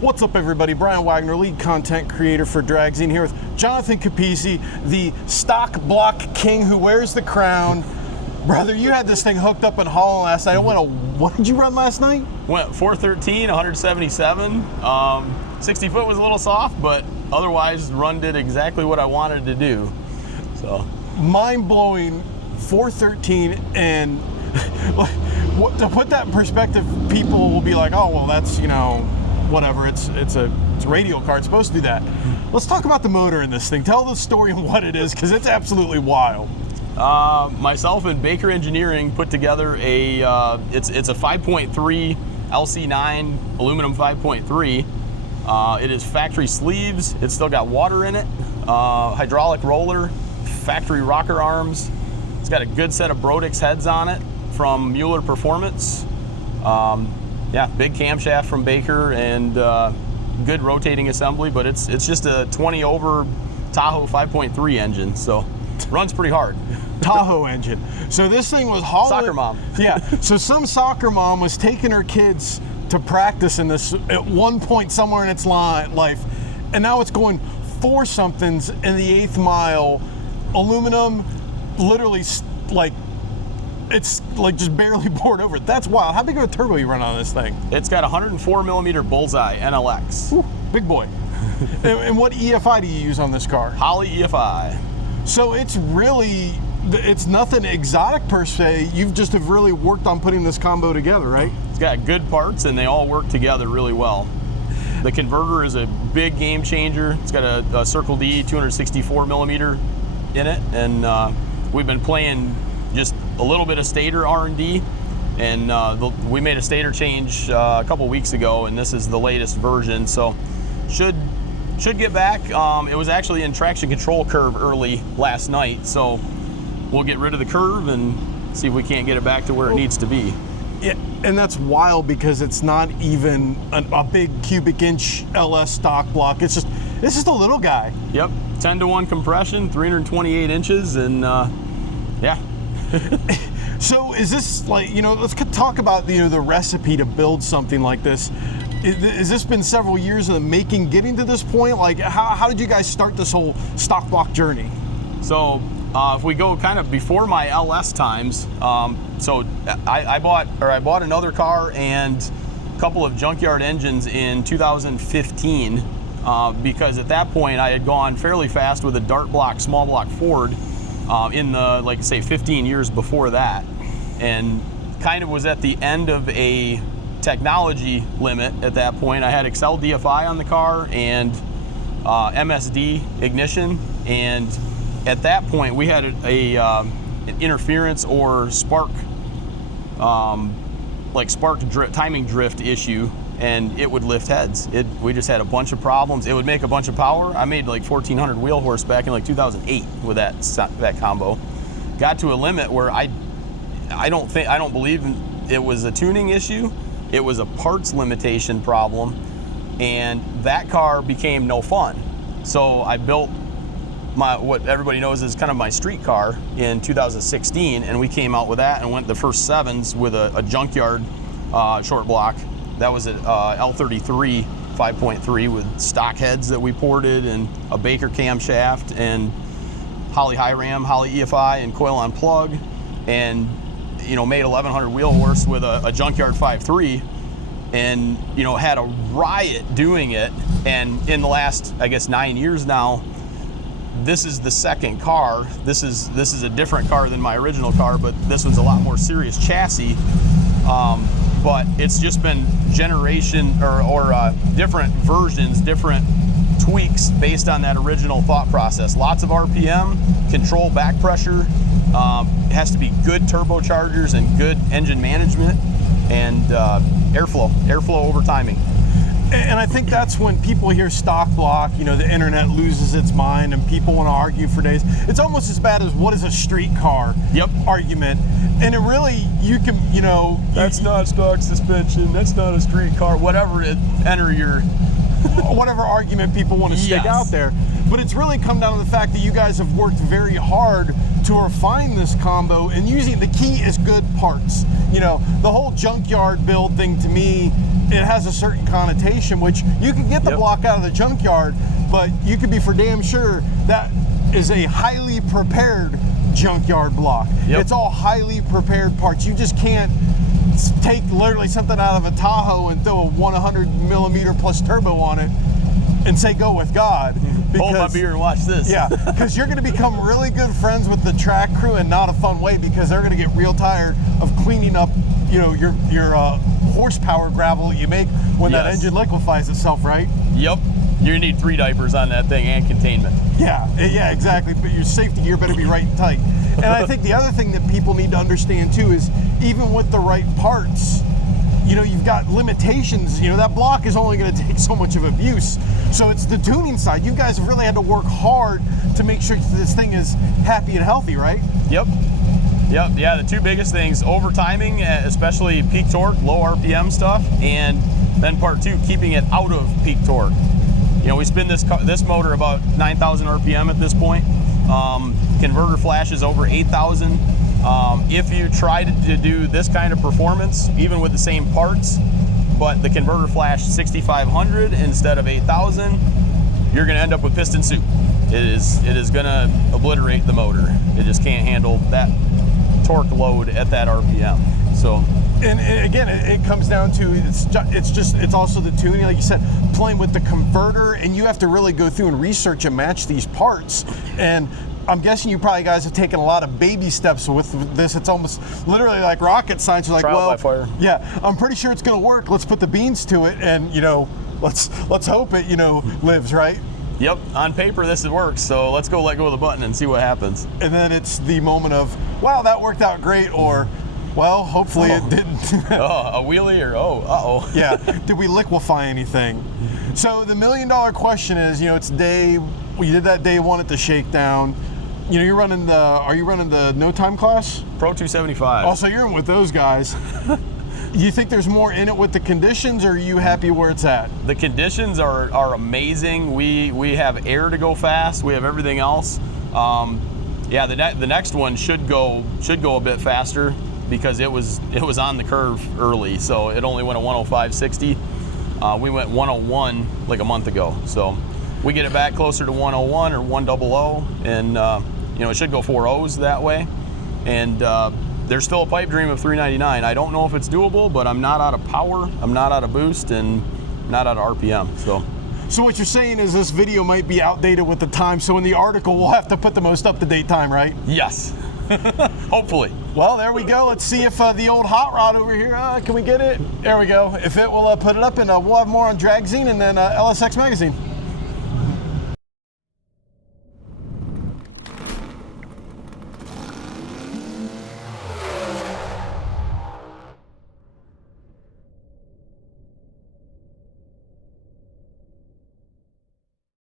What's up, everybody? Brian Wagner, lead content creator for Dragzine, here with Jonathan Capizzi, the stock block king who wears the crown. Brother, you had this thing hooked up in Holland last night. What did you run last night? Went 413, 177. 60 foot was a little soft, but otherwise, run did exactly what I wanted to do. So mind-blowing 413, and to put that in perspective, people will be like, oh, well, that's, whatever, it's a radial car, it's supposed to do that. Let's talk about the motor in this thing. Tell the story and what it is, because it's absolutely wild. Myself and Baker Engineering put together it's a 5.3 LC9 aluminum 5.3. It is factory sleeves. It's still got water in it, hydraulic roller, factory rocker arms. It's got a good set of Brodix heads on it from Mueller Performance. Yeah, big camshaft from Baker and good rotating assembly, but it's just a 20 over Tahoe 5.3 engine, so runs pretty hard. Tahoe engine. So this thing was hauling. Soccer mom. Yeah. So some soccer mom was taking her kids to practice in this at one point somewhere in its life, and now it's going 4-somethings in the 8th mile, aluminum, literally it's like just barely poured over. That's wild. How big of a turbo you run on this thing? It's got 104 millimeter bullseye NLX. Ooh, big boy. And what EFI do you use on this car? Holley EFI. So it's nothing exotic per se. You've just have really worked on putting this combo together, right? It's got good parts and they all work together really well. The converter is a big game changer. It's got a Circle D 264 millimeter in it, and we've been playing just a little bit of stator R&D, and we made a stator change a couple weeks ago, and this is the latest version, so should get back. It was actually in traction control curve early last night, so we'll get rid of the curve and see if we can't get it back to where it needs to be. Yeah, and that's wild because it's not even a big cubic inch LS stock block. It's just a little guy. Yep, 10-to-1 compression, 328 inches, and yeah. So is this let's talk about the recipe to build something like this. Has this been several years in the making, getting to this point? Like, how did you guys start this whole stock block journey? So if we go kind of before my LS times, so I bought another car and a couple of junkyard engines in 2015 because at that point I had gone fairly fast with a dart block, small block Ford in the, say 15 years before that, and kind of was at the end of a technology limit at that point. I had Excel DFI on the car and MSD ignition, and at that point we had an interference or spark timing drift issue, and it would lift heads. We just had a bunch of problems. It would make a bunch of power. I made like 1,400 wheel horse back in 2008 with that combo. Got to a limit where I don't believe it was a tuning issue. It was a parts limitation problem, and that car became no fun. So I built what everybody knows is kind of my street car in 2016, and we came out with that and went the first 7s with a junkyard short block. That was an L33 5.3 with stock heads that we ported and a Baker camshaft and Holley high ram, Holley EFI, and coil on plug, and made 1,100 wheel horse with a junkyard 5.3, and had a riot doing it. And in the last, I guess, 9 years now, this is the second car. This is a different car than my original car, but this one's a lot more serious chassis. But it's just been generation or different versions, different tweaks based on that original thought process. Lots of RPM, control back pressure. It has to be good turbochargers and good engine management, and airflow over timing. And I think that's when people hear stock block, the internet loses its mind and people want to argue for days. It's almost as bad as what is a street car argument. And it really, you can, that's not stock suspension, that's not a street car, whatever enter your whatever argument people want to stick out there. But it's really come down to the fact that you guys have worked very hard to refine this combo, and using the key is good parts. The whole junkyard build thing to me it has a certain connotation, which you can get the Yep. block out of the junkyard, but you can be for damn sure that is a highly prepared junkyard block. Yep. It's all highly prepared parts. You just can't take literally something out of a Tahoe and throw a 100mm plus turbo on it and say go with God. Hold my beer and watch this. Yeah, because you're going to become really good friends with the track crew, and not a fun way, because they're going to get real tired of cleaning up, you know, your horsepower gravel that you make when that Yes. engine liquefies itself, right? Yep. You're gonna need 3 diapers on that thing and containment. Yeah, exactly. But your safety gear better be right and tight. And I think the other thing that people need to understand too is, even with the right parts, you know, you've got limitations. You know, that block is only going to take so much of abuse. So it's the tuning side. You guys have really had to work hard to make sure this thing is happy and healthy, right? Yep. Yeah, the 2 biggest things: over timing, especially peak torque, low RPM stuff, and then part 2, keeping it out of peak torque. You know, we spin this motor about 9,000 RPM at this point. Converter flash is over 8,000. If you try to do this kind of performance, even with the same parts, but the converter flash 6,500 instead of 8,000, you're going to end up with piston soup. It is going to obliterate the motor. It just can't handle that torque load at that RPM. So. And again, it comes down to it's also the tuning, like you said, playing with the converter, and you have to really go through and research and match these parts. And I'm guessing you probably guys have taken a lot of baby steps with this. It's almost literally like rocket science. You're like, Trial well, by fire. Yeah, I'm pretty sure it's going to work. Let's put the beans to it, and you know, let's hope it, you know, lives, right? Yep, on paper this works, so let's go let go of the button and see what happens. And then it's the moment of, wow, that worked out great, or, well, hopefully it didn't. Oh, a wheelie, or uh-oh. Yeah, did we liquefy anything? So the $1 million question is, you know, it's you did that day 1 at the shakedown. You know, are you running the no time class? Pro 275. Also, you're in with those guys. You think there's more in it with the conditions, or are you happy where it's at? The conditions are amazing. We have air to go fast. We have everything else. Yeah, the next one should go a bit faster, because it was on the curve early, so it only went a 105.60. We went 101 like a month ago, so we get it back closer to 101 or 100, and you know, it should go 4 O's that way. And there's still a pipe dream of 399. I don't know if it's doable, but I'm not out of power, I'm not out of boost, and not out of RPM. So what you're saying is this video might be outdated with the time, so in the article we'll have to put the most up-to-date time, right? yes, hopefully. Well, there we go. Let's see if the old hot rod over here, can we get it? There we go. If it will put it up, and we'll have more on Dragzine and then LSX Magazine.